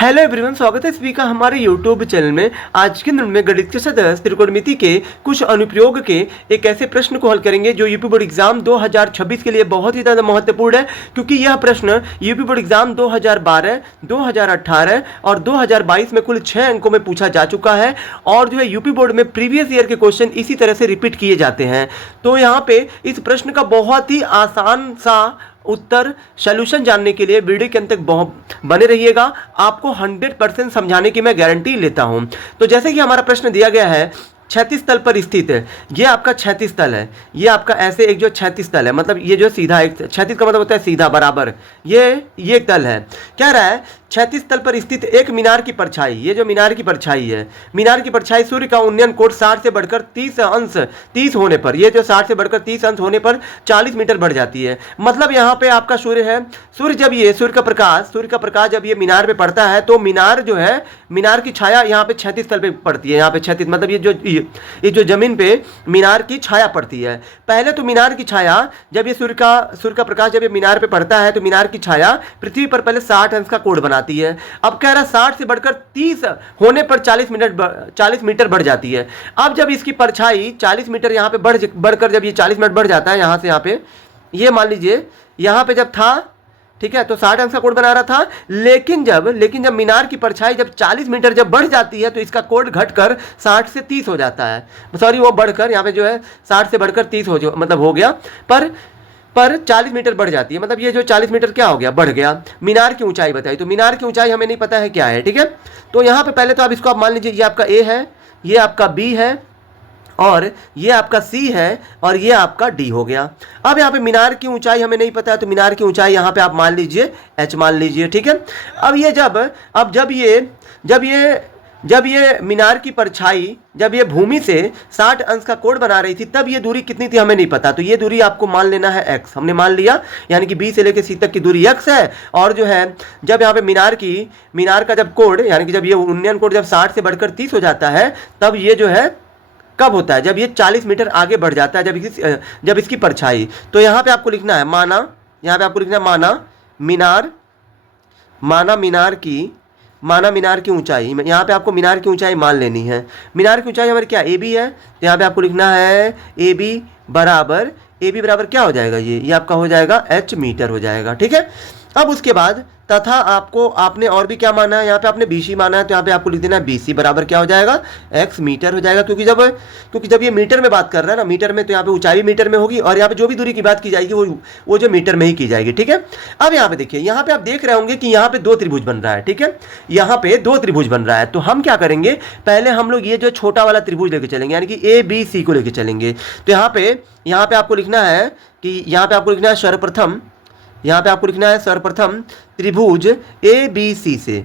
Hello everyone, स्वागत है सभी का हमारे यूट्यूब चैनल में। आज के दिन में गणित के सदस्य त्रिकोणमिति के कुछ अनुप्रयोग के एक ऐसे प्रश्न को हल करेंगे जो यूपी बोर्ड एग्जाम 2026 के लिए बहुत ही ज़्यादा महत्वपूर्ण है, क्योंकि यह प्रश्न यूपी बोर्ड एग्जाम 2012, 2018 और 2022 में कुल 6 अंकों में पूछा जा चुका है। और जो है यूपी बोर्ड में प्रीवियस ईयर के क्वेश्चन इसी तरह से रिपीट किए जाते हैं। तो यहाँ पे इस प्रश्न का बहुत ही आसान सा उत्तर सॉल्यूशन जानने के लिए वीडियो के अंत तक बने रहिएगा। आपको 100% समझाने की मैं गारंटी लेता हूं। तो जैसे कि हमारा प्रश्न दिया गया है, क्षैतिज तल पर स्थित है। ये आपका क्षैतिज तल है। ये आपका ऐसे एक जो क्षैतिज तल है, मतलब ये जो सीधा, एक क्षैतिज का मतलब होता है सीधा बराबर। ये एक तल है। क्या रहा है, क्षैतिज तल पर स्थित एक मीनार की परछाई। ये जो मीनार की परछाई है, मीनार की परछाई सूर्य का उन्नयन कोण 60 से बढ़कर 30 होने पर, ये जो 60 से बढ़कर 30 अंश होने पर 40 मीटर बढ़ जाती है। मतलब यहाँ पे आपका सूर्य है। सूर्य का प्रकाश जब ये मीनार पे पड़ता है तो मीनार जो है, मीनार की छाया यहाँ पे क्षैतिज तल पे पड़ती है। यहाँ पे क्षैतिज मतलब ये जो जमीन पे मीनार की छाया पड़ती है। पहले तो मीनार की छाया जब ये सूर्य का प्रकाश जब ये मीनार पे पड़ता है तो मीनार की छाया पृथ्वी पर पहले 60 अंश का कोण बनाती है। अब कह रहा 60 से बढ़कर 30 होने पर 40 मीटर बढ़ जाती है। अब जब इसकी परछाई 40 मीटर यहाँ पे बढ़कर जब ये 40 मिनट बढ़ जाता है, यहाँ से यहाँ पे, ये मान लीजिए यहाँ पे जब था, ठीक है, तो 60 अंश का कोण बना रहा था। लेकिन जब मीनार की परछाई जब 40 मीटर जब बढ़ जाती है तो इसका कोण घटकर 60 से 30 हो जाता है। सॉरी, वो बढ़कर यहाँ पे जो है 60 से बढ़कर 30 हो गया, पर 40 मीटर बढ़ जाती है। मतलब ये जो 40 मीटर क्या हो गया, बढ़ गया। मीनार की ऊंचाई बताई, तो मीनार की ऊंचाई हमें नहीं पता है क्या है, ठीक है। तो यहाँ पे पहले तो आप इसको आप मान लीजिए, ये आपका ए है, ये आपका बी है, और ये आपका सी है, और ये आपका डी हो गया। अब यहाँ पे मीनार की ऊंचाई हमें नहीं पता है, तो मीनार की ऊंचाई यहाँ पे आप मान लीजिए एच मान लीजिए, ठीक है। अब ये जब ये मीनार की परछाई जब ये भूमि से 60 अंश का कोण बना रही थी, तब ये दूरी कितनी थी हमें नहीं पता। तो ये दूरी आपको मान लेना है x, हमने मान लिया, यानी कि b से लेकर c तक की दूरी x है। और जो है जब यहाँ पे मीनार का जब कोण, यानी कि जब ये उन्नयन कोण जब 60 से बढ़कर 30 हो जाता है, तब ये जो है कब होता है, जब ये 40 मीटर आगे बढ़ जाता है, जब इसकी परछाई। तो यहाँ पे आपको लिखना है माना मीनार की ऊंचाई। यहाँ पे आपको मीनार की ऊंचाई मान लेनी है। मीनार की ऊंचाई हमारी क्या, ए बी है। तो यहाँ पे आपको लिखना है ए बी बराबर क्या हो जाएगा, ये आपका हो जाएगा h मीटर हो जाएगा, ठीक है। अब उसके बाद तथा आपने और भी क्या माना है, यहाँ पे आपने BC माना है, तो यहाँ पे आपको लिख देना है BC बराबर क्या हो जाएगा, x मीटर हो जाएगा। क्योंकि जब ये मीटर में बात कर रहा है ना, मीटर में, तो यहाँ पे ऊंचाई मीटर में होगी, और यहाँ पे जो भी दूरी की बात की जाएगी वो जो मीटर में ही की जाएगी, ठीक है। अब यहाँ पे देखिए, यहाँ पे आप देख रहे होंगे कि यहाँ पे 2 त्रिभुज बन रहा है, ठीक है। यहाँ पे 2 त्रिभुज बन रहा है। तो हम क्या करेंगे, पहले हम लोग ये जो छोटा वाला त्रिभुज लेके चलेंगे, यानी कि ABC को लेके चलेंगे। तो यहाँ पे आपको लिखना है कि यहाँ पे आपको लिखना है सर्वप्रथम त्रिभुज ABC से।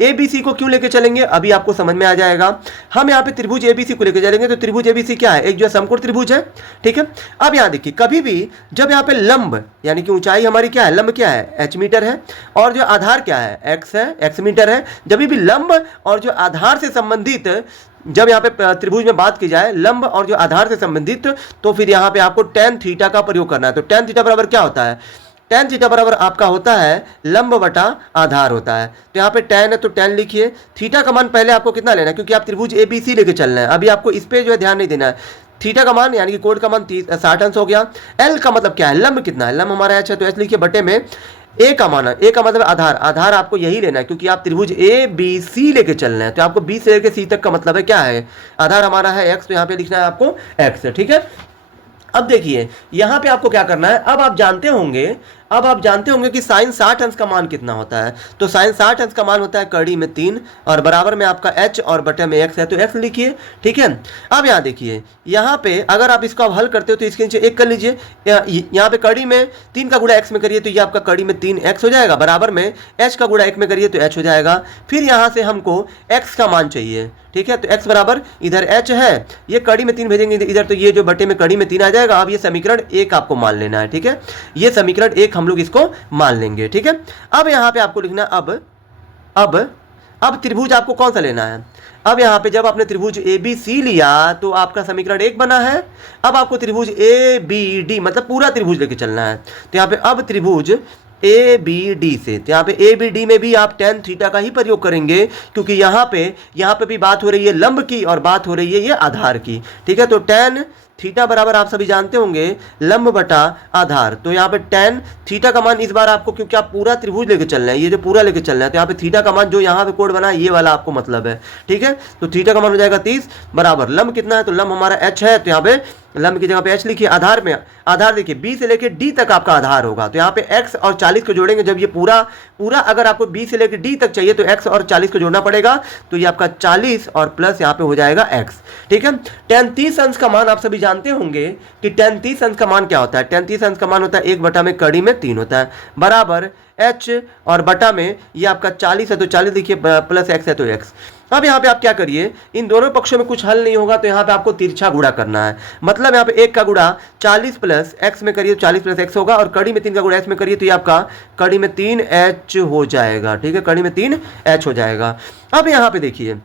ABC को क्यों लेके चलेंगे, अभी आपको समझ में आ जाएगा। हम यहाँ पे त्रिभुज ABC को लेके चलेंगे। तो त्रिभुज ABC क्या है, एक जो समकोण त्रिभुज है, ठीक है। अब यहाँ देखिए, कभी भी जब यहाँ पे लंब, यानी कि ऊंचाई हमारी क्या है, लंब क्या है, h मीटर है, और जो आधार क्या है, x है, x मीटर है। जब भी लंब और जो आधार से संबंधित, जब यहाँ पे त्रिभुज में बात की जाए लंब और जो आधार से संबंधित, तो फिर यहाँ पे आपको tan थीटा का प्रयोग करना है। तो tan थीटा बराबर क्या होता है, tan थीटा बराबर आपका होता है लंब बटा आधार होता है। तो यहाँ पे tan है तो tan लिखिए। थीटा का मान पहले आपको कितना लेना है, क्योंकि आप त्रिभुज ABC लेके चलना है। अभी आपको इस पे जो है ध्यान नहीं देना है। थीटा का मान यानी कि कोण का मान 60 अंश हो गया। L का मतलब क्या है, लंब कितना है, लंब हमारा h है, तो h लिखिए बटे में ए का मतलब आधार आपको यही लेना है, क्योंकि आप त्रिभुज ABC लेके चलना है। तो आपको B से लेके C तक का मतलब है क्या है, आधार हमारा है x, तो यहाँ पे लिखना है आपको x, ठीक है। अब देखिए यहाँ पे आपको क्या करना है, अब आप जानते होंगे कि साइन 60 अंश का मान कितना होता है। तो साइन 60 अंश का मान होता है कड़ी में 3, और बराबर में आपका h और बटे में x है, तो x लिखिए, ठीक है। अब यहाँ देखिए, यहाँ पे अगर आप इसको हल करते हो तो इसके नीचे 1 कर लीजिए। यहाँ पे कड़ी में 3 का गुणा x में करिए तो ये आपका कड़ी में 3x हो जाएगा, बराबर में h का गुणा 1 में करिए तो h हो जाएगा। फिर यहाँ से हमको x का मान चाहिए, ठीक है। तो x बराबर इधर h है, ये कड़ी में 3 भेजेंगे इधर, तो ये जो बटे में कड़ी में 3 आ जाएगा। अब ये समीकरण 1 आपको मान लेना है, ठीक है। ये समीकरण 1 हम लोग इसको मान लेंगे, ठीक है। अब यहाँ पे आपको लिखना अब त्रिभुज आपको कौन सा लेना है। अब यहाँ पे जब आपने त्रिभुज ABC लिया तो आपका समीकरण 1 बना है। अब आपको त्रिभुज ABD मतलब पूरा त्रिभुज लेके चलना है। तो यहाँ पे अब त्रिभुज ए बी डी से। तो यहाँ पे ए बी डी में भी आप टेन थीटा का ही प्रयोग करेंगे, क्योंकि यहाँ पे भी बात हो रही है लंब की और बात हो रही है ये आधार की। ठीक है, तो टेन थीटा बराबर आप सभी जानते होंगे लंब बटा आधार। तो यहाँ पे टेन थीटा का मान इस बार आपको, क्योंकि आप पूरा त्रिभुज लेके चल रहे हैं, ये जो पूरा लेके चल रहे हैं, तो यहाँ पे थीटा का मान जो यहाँ पे कोड बना है ये वाला आपको मतलब है। ठीक है, तो थीटा का मान हो जाएगा 30 बराबर लंब कितना है, तो लंब हमारा h है, तो यहाँ पे लंब की जगह पे h लिखिए। आधार में आधार देखिए b से लेके d तक आपका आधार होगा, तो यहाँ पे x और 40 को जोड़ेंगे। जब ये पूरा अगर आपको b से लेके d तक चाहिए तो x और 40 को जोड़ना पड़ेगा, तो ये आपका 40 और प्लस यहाँ पे हो जाएगा x। ठीक है, tan 30 अंश का मान आप सभी जानते होंगे कि tan 30 अंश का मान क्या होता है। tan 30 अंश का मान होता है 1 बटा में कड़ी में 3 होता है बराबर h और बटा में ये आपका 40 है, तो 40 देखिए प्लस x है तो x। अब यहाँ पे आप क्या करिए, इन दोनों पक्षों में कुछ हल नहीं होगा, तो यहाँ पे आपको तिरछा गुणा करना है। मतलब यहाँ पे 1 का गुणा 40 प्लस x में करिए तो 40 प्लस x होगा, और कड़ी में 3 का गुणा x में करिए तो ये आपका कड़ी में 3h हो जाएगा। ठीक है, कड़ी में 3h हो जाएगा। अब यहाँ पे देखिए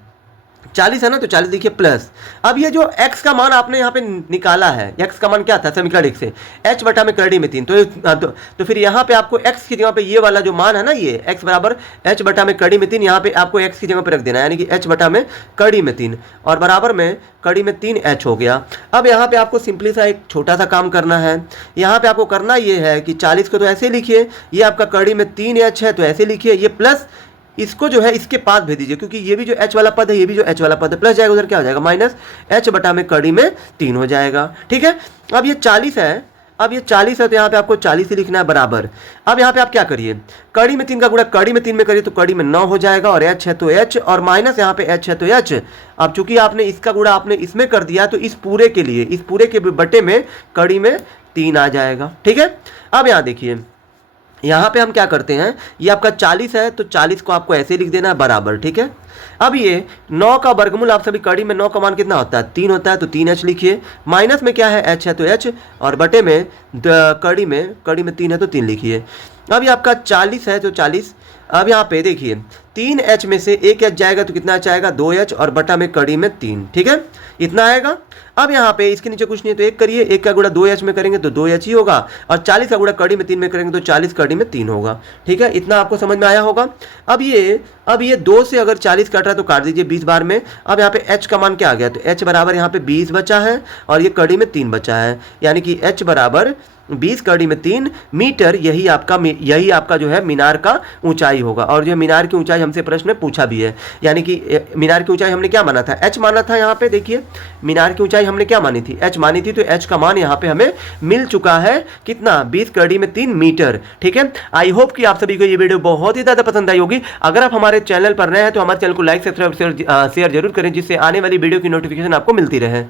40 है ना, तो 40 देखिए प्लस, अब ये जो x का मान आपने यहाँ पे निकाला है, x का मान क्या था समीकरण 1 से, h बटा में कड़ी में 3, तो फिर यहाँ पे आपको x की जगह पे ये वाला जो मान है ना, ये x बराबर h बटा में कड़ी में 3, यहाँ पे आपको x की जगह पे रख देना है, यानी कि h बटा में कड़ी में 3 और बराबर में कड़ी में 3h हो गया। अब यहाँ पे आपको सिंपली सा एक छोटा सा काम करना है। यहाँ पे आपको करना ये है कि 40 को तो ऐसे लिखिए, ये आपका कड़ी में 3h है तो ऐसे लिखिए, ये प्लस इसको जो है इसके पास भेज दीजिए, क्योंकि ये भी जो h वाला पद है, ये भी जो h वाला पद है, प्लस जाएगा उधर क्या हो जाएगा माइनस h बटा में कड़ी में 3 हो जाएगा। ठीक है, अब ये 40 है, अब ये 40 है तो यहाँ पे आपको 40 ही लिखना है बराबर। अब यहाँ पे आप क्या करिए, कड़ी में 3 का गुणा कड़ी में 3 में करिए तो कड़ी में 9 हो जाएगा, और h है तो h और माइनस यहाँ पे h है तो h। अब चूंकि आपने इसका गुणा आपने इसमें कर दिया, तो इस पूरे के लिए, इस पूरे के बटे में कड़ी में 3 आ जाएगा। ठीक है, अब यहाँ देखिए, यहाँ पे हम क्या करते हैं, ये आपका 40 है तो 40 को आपको ऐसे लिख देना है बराबर। ठीक है, अब ये 9 का वर्गमूल आप सभी कड़ी में 9 का मान कितना होता है 3 होता है, तो 3h लिखिए, माइनस में क्या है h है तो h, और बटे में कड़ी में 3 है तो 3 लिखिए। अब ये आपका 40 है तो 40, अब यहाँ पे देखिए 3h में से 1h जाएगा तो कितना आएगा 2h और बटा में कड़ी में 3। ठीक है, इतना आएगा। अब यहाँ पे इसके नीचे कुछ नहीं है तो 1 करिए, 1 का गुणा 2h में करेंगे तो 2h ही होगा, और 40 का गुणा कड़ी में 3 में करेंगे तो 40 कड़ी में 3 होगा। ठीक है, इतना आपको समझ में आया होगा। अब ये 2 से अगर 40 कट रहा है तो काट दीजिए 20 बार में। अब यहाँ पे h का मान क्या आ गया, तो h बराबर यहाँ पे 20 बचा है और ये कड़ी में 3 बचा है, यानी कि h बराबर 20 कड़ी में 3 मीटर, यही आपका जो है मीनार का ऊंचाई होगा। और जो मीनार की ऊंचाई हमसे प्रश्न में पूछा भी है, यानी कि मीनार की ऊंचाई हमने क्या माना था, h माना था। यहाँ पे देखिए मीनार की ऊंचाई हमने क्या मानी थी, h मानी थी, तो h का मान यहाँ पे हमें मिल चुका है कितना 20 कड़ी में 3 मीटर। ठीक है, आई होप कि आप सभी को ये वीडियो बहुत ही ज़्यादा पसंद आई होगी। अगर आप हमारे चैनल पर नए हैं तो हमारे चैनल को लाइक सब्सक्राइब शेयर जरूर करें, जिससे आने वाली वीडियो की नोटिफिकेशन आपको मिलती रहे।